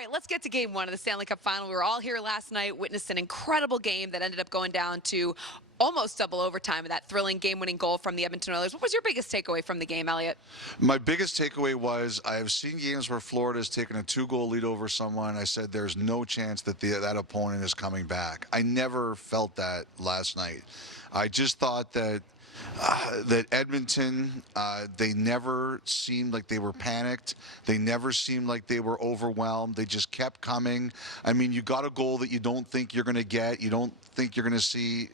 right, let's get to game one of the Stanley Cup Final. We were all here last night, witnessed an incredible game that ended up going down to almost double overtime with that thrilling game-winning goal from the Edmonton Oilers. What was your biggest takeaway from the game, Elliot? My biggest takeaway was I have seen games where Florida's taken a 2-goal lead over someone. I said there's no chance that that opponent is coming back. I never felt that last night. I just thought that that Edmonton, they never seemed like they were panicked. They never seemed like they were overwhelmed. They just kept coming. I mean, you got a goal that you don't think you're going to get. You don't think you're going to see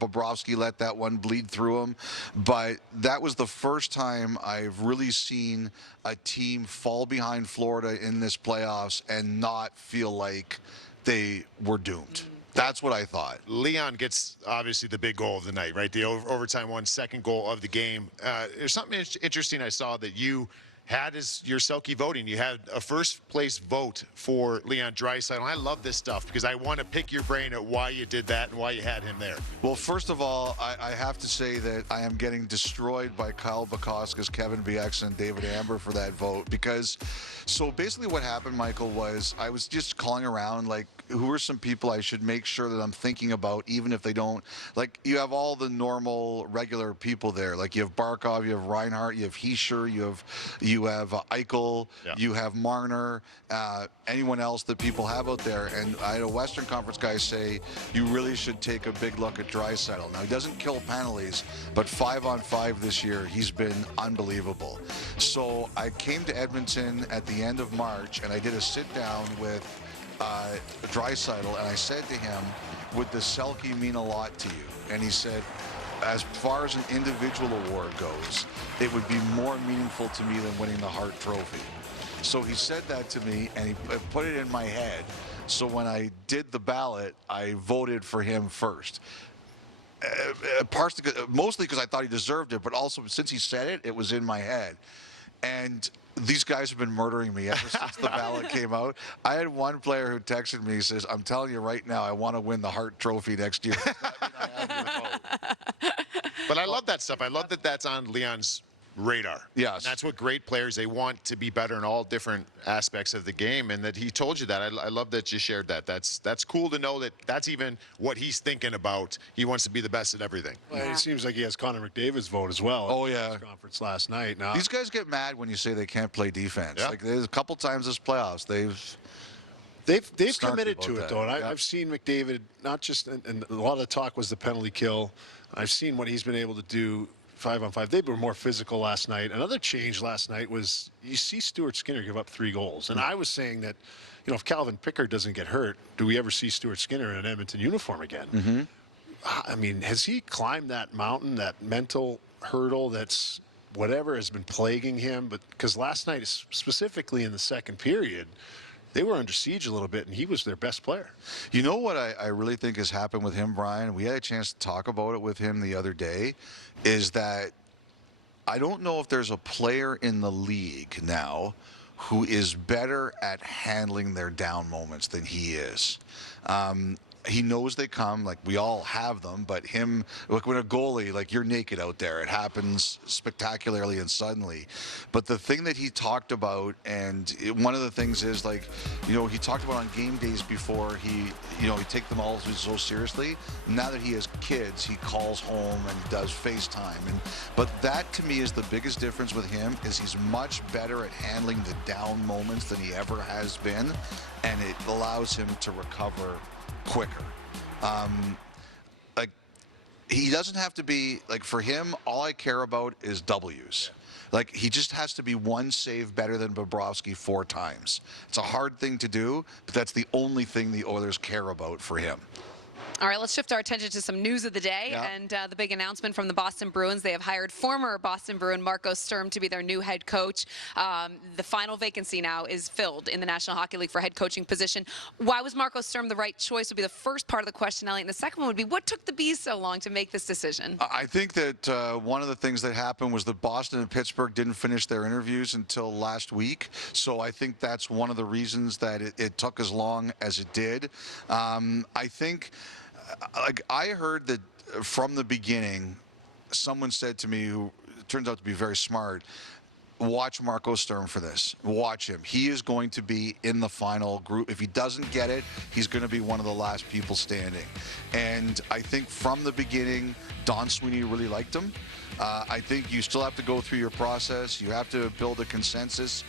Bobrovsky let that one bleed through him. But that was the first time I've really seen a team fall behind Florida in this playoffs and not feel like they were doomed. That's what I thought. Leon gets, obviously, the big goal of the night, right? The overtime one, second goal of the game. There's something interesting I saw that you had as your Selke voting. You had a first-place vote for Leon Draisaitl. I love this stuff because I want to pick your brain at why you did that and why you had him there. Well, first of all, I have to say that I am getting destroyed by Kyle Bukauskas, Kevin Bieksa, and David Amber for that vote because, so basically what happened, Michael, was I was just calling around, like, who are some people I should make sure that I'm thinking about, even if they don't, like, you have all the normal, regular people there. Like, you have Barkov, you have Reinhart, you have Hischier, you have Eichel, you have Marner, anyone else that people have out there. And I had a Western Conference guy say, you really should take a big look at Draisaitl. Now, he doesn't kill penalties, but 5-on-5 this year, he's been unbelievable. So I came to Edmonton at the end of March, and I did a sit-down with Draisaitl, and I said to him, would the Selke mean a lot to you? And he said, as far as an individual award goes, it would be more meaningful to me than winning the Hart Trophy. So he said that to me, and he put it in my head. So when I did the ballot, I voted for him first. Mostly because I thought he deserved it, but also since he said it, it was in my head. And these guys have been murdering me ever since the ballot came out. I had one player who texted me, he says, I'm telling you right now, I want to win the Hart Trophy next year. But I love that stuff. I love that that's on Leon's radar. Yes. And that's what great players, they want to be better in all different aspects of the game, and that he told you that. I love that you shared that. That's cool to know that that's even what he's thinking about. He wants to be the best at everything. Well, it seems like he has Connor McDavid's vote as well. Oh, yeah. At the conference last night. Now, These guys get mad when you say they can't play defense. Yeah. Like, there's a couple times this playoffs, They've committed to it, that. though. And Yeah. I've seen McDavid, not just, and a lot of the talk was the penalty kill. I've seen what he's been able to do 5-on-5. They were more physical last night. Another change last night was you see Stuart Skinner give up 3 goals. And I was saying that, you know, if Calvin Pickard doesn't get hurt, do we ever see Stuart Skinner in an Edmonton uniform again? Mm-hmm. I mean, has he climbed that mountain, that mental hurdle that's whatever has been plaguing him? But because last night, specifically in the second period, they were under siege a little bit, and he was their best player. You know what I really think has happened with him, Brian? We had a chance to talk about it with him the other day, is that I don't know if there's a player in the league now who is better at handling their down moments than he is. He knows they come, like we all have them, but him, like when a goalie, like you're naked out there, it happens spectacularly and suddenly. But the thing that he talked about, and one of the things is like, you know, he talked about on game days before he take them all so seriously. Now that he has kids, he calls home and does FaceTime. But that to me is the biggest difference with him, is he's much better at handling the down moments than he ever has been, and it allows him to recover quicker. Like, he doesn't have to be, like, for him, all I care about is W's. Like, he just has to be one save better than Bobrovsky 4 times. It's a hard thing to do, but that's the only thing the Oilers care about for him. All right, let's shift our attention to some news of the day and the big announcement from the Boston Bruins. They have hired former Boston Bruin Marco Sturm to be their new head coach. The final vacancy now is filled in the National Hockey League for head coaching position. Why was Marco Sturm the right choice would be the first part of the question, Elliot. And the second one would be, what took the Bees so long to make this decision? I think that one of the things that happened was that Boston and Pittsburgh didn't finish their interviews until last week. So I think that's one of the reasons that it took as long as it did. I think... Like, I heard that from the beginning, someone said to me, who turns out to be very smart, watch Marco Sturm for this. Watch him. He is going to be in the final group. If he doesn't get it, he's going to be one of the last people standing. And I think from the beginning, Don Sweeney really liked him. I think you still have to go through your process. You have to build a consensus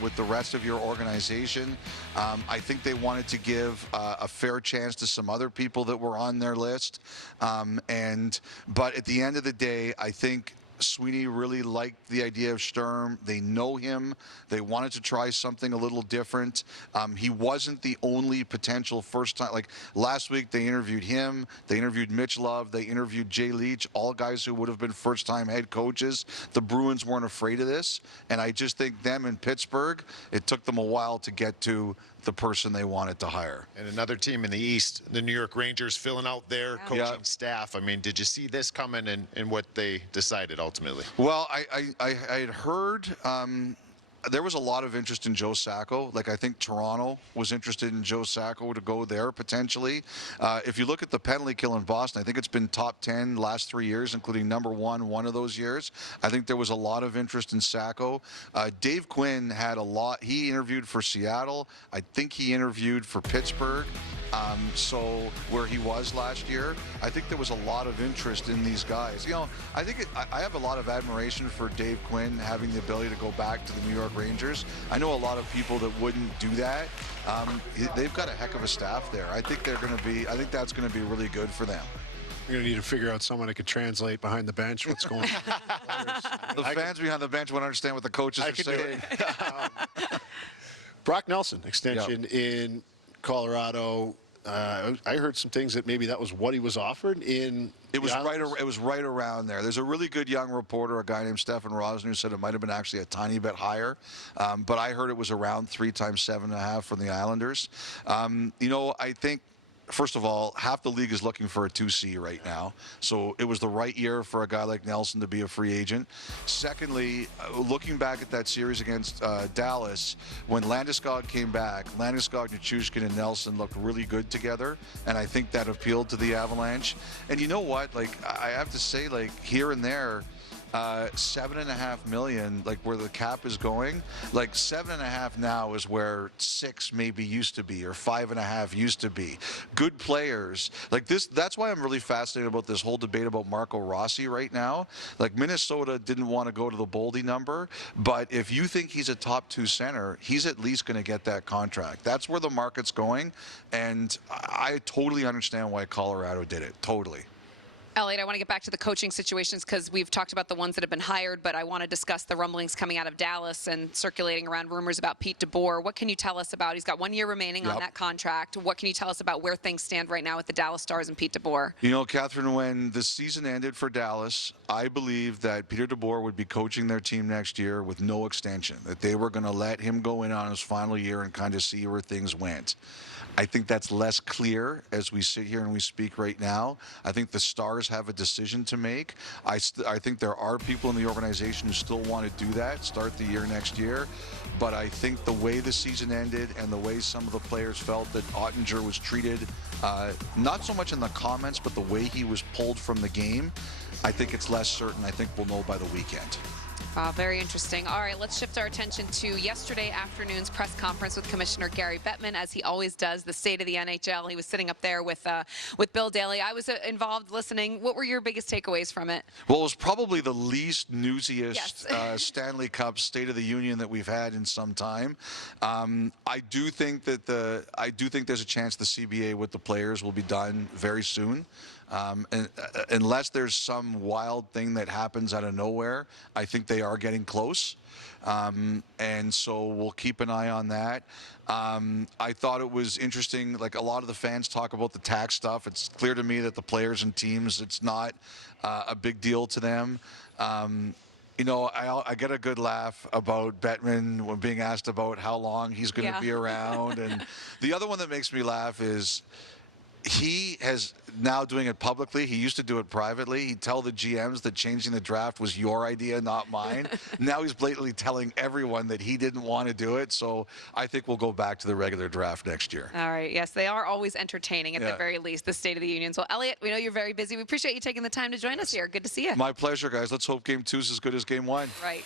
with the rest of your organization. I think they wanted to give a fair chance to some other people that were on their list. But at the end of the day, I think Sweeney really liked the idea of Sturm. They know him. They wanted to try something a little different. He wasn't the only potential first time. Like last week, they interviewed him. They interviewed Mitch Love. They interviewed Jay Leach, all guys who would have been first-time head coaches. The Bruins weren't afraid of this. And I just think them in Pittsburgh, it took them a while to get to the person they wanted to hire. And another team in the East, the New York Rangers, filling out their coaching staff. I mean, did you see this coming and what they decided ultimately? Well, I had heard there was a lot of interest in Joe Sacco. Like, I think Toronto was interested in Joe Sacco to go there potentially. If you look at the penalty kill in Boston, I think it's been top 10 last 3 years, including number one of those years. I think there was a lot of interest in Sacco. Dave Quinn had a lot. He interviewed for Seattle. I think he interviewed for Pittsburgh. So where he was last year, I think there was a lot of interest in these guys. You know, I think I have a lot of admiration for Dave Quinn having the ability to go back to the New York Rangers. I know a lot of people that wouldn't do that. They've got a heck of a staff there. I think I think that's going to be really good for them. You're going to need to figure out someone that could translate behind the bench what's going on. The fans behind the bench won't understand what the coaches are saying. Brock Nelson, extension in Colorado. I heard some things that maybe that was what he was offered in. It was right around there. There's a really good young reporter, a guy named Stefan Rosner, who said it might have been actually a tiny bit higher, but I heard it was around 3 times 7.5 from the Islanders. You know, I think, first of all, half the league is looking for a 2C right now. So it was the right year for a guy like Nelson to be a free agent. Secondly, looking back at that series against Dallas, when Landeskog came back, Landeskog, Nichushkin, and Nelson looked really good together. And I think that appealed to the Avalanche. And you know what? Like, I have to say, like, here and there, $7.5 million, like where the cap is going, like 7.5 now is where 6 maybe used to be, or 5.5 used to be. Good players like this. That's why I'm really fascinated about this whole debate about Marco Rossi right now. Like, Minnesota didn't want to go to the Boldy number, but if you think he's a top 2 center, he's at least going to get that contract. That's where the market's going, and I totally understand why Colorado did it. Totally. Elliot, I want to get back to the coaching situations because we've talked about the ones that have been hired, but I want to discuss the rumblings coming out of Dallas and circulating around rumors about Pete DeBoer. What can you tell us about? He's got 1 year remaining on that contract. What can you tell us about where things stand right now with the Dallas Stars and Pete DeBoer? You know, Catherine, when the season ended for Dallas, I believed that Peter DeBoer would be coaching their team next year with no extension, that they were going to let him go in on his final year and kind of see where things went. I think that's less clear as we sit here and we speak right now. I think the Stars have a decision to make. I think there are people in the organization who still want to do that, start the year next year. But I think the way the season ended and the way some of the players felt that Ottinger was treated, not so much in the comments, but the way he was pulled from the game, I think it's less certain. I think we'll know by the weekend. Very interesting. All right, let's shift our attention to yesterday afternoon's press conference with Commissioner Gary Bettman, as he always does, the state of the NHL. He was sitting up there with Bill Daly. I was involved listening. What were your biggest takeaways from it? Well, it was probably the least newsiest Stanley Cup State of the Union that we've had in some time. I do think that there's a chance the CBA with the players will be done very soon. And unless there's some wild thing that happens out of nowhere, I think they are getting close. And so we'll keep an eye on that. I thought it was interesting, like a lot of the fans talk about the tax stuff. It's clear to me that the players and teams, it's not a big deal to them. You know, I get a good laugh about Bettman when being asked about how long he's going to be around. And the other one that makes me laugh is he has now doing it publicly. He used to do it privately. He'd tell the GMs that changing the draft was your idea, not mine. Now he's blatantly telling everyone that he didn't want to do it. So I think we'll go back to the regular draft next year. All right. Yes, they are always entertaining at the very least, the State of the Union. So, Elliot, we know you're very busy. We appreciate you taking the time to join us here. Good to see you. My pleasure, guys. Let's hope Game 2 is as good as Game 1. Right.